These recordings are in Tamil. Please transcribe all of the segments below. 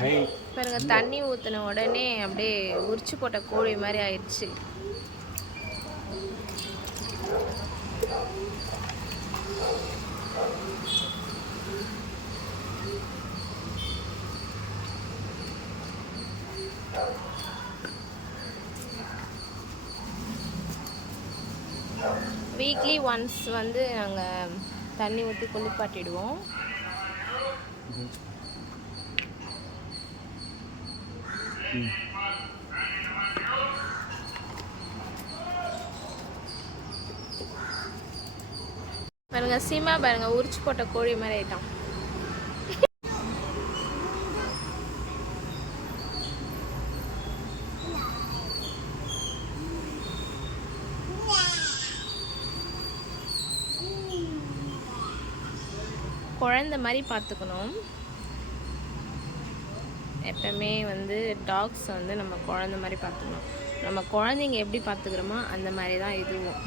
பாருங்க, தண்ணி ஊற்றின உடனே அப்படியே உரிச்சு போட்ட கோழி மாதிரி ஆயிடுச்சு. வீக்லி ஒன்ஸ் வந்து நாங்கள் தண்ணி ஊற்றி குளிப்பாட்டிடுவோம். பாருங்க, சீமா பாருங்க, உரிச்சு போட்ட கோழி மாதிரி ஆயிட்டான். குழந்த மாதிரி பார்த்துக்கணும். எப்பவுமே வந்து டாக்ஸ் வந்து நம்ம குழந்த மாதிரி பார்த்துக்கணும். நம்ம குழந்தைங்க எப்படி பார்த்துக்கிறோமோ அந்த மாதிரி தான் இதுவும்.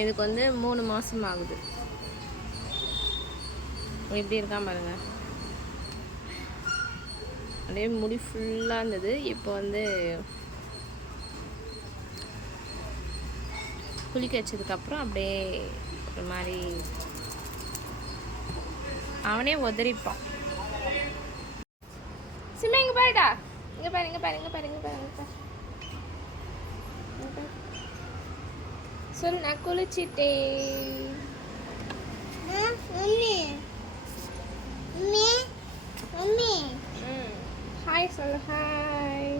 இதுக்கு வந்து 3 மாதம் ஆகுது. எப்படி இருக்கான் பாருங்க. அப்படியே முடி ஃபுல்லாக இருந்தது. இப்போ வந்து குளிக்க வச்சதுக்கப்புறம் அப்படியே ஒரு மாதிரி அவனே உதறிப்பான். சிம்மா இங்கே பாருடா, இங்கே பாரு, இங்கே பாரு, இங்கே பாரு, இங்கே பாரு, இங்கே பாரு. சொல்லு, நான் குளிச்சிட்டேன். ஹாய் சொல்லு, ஹாய்.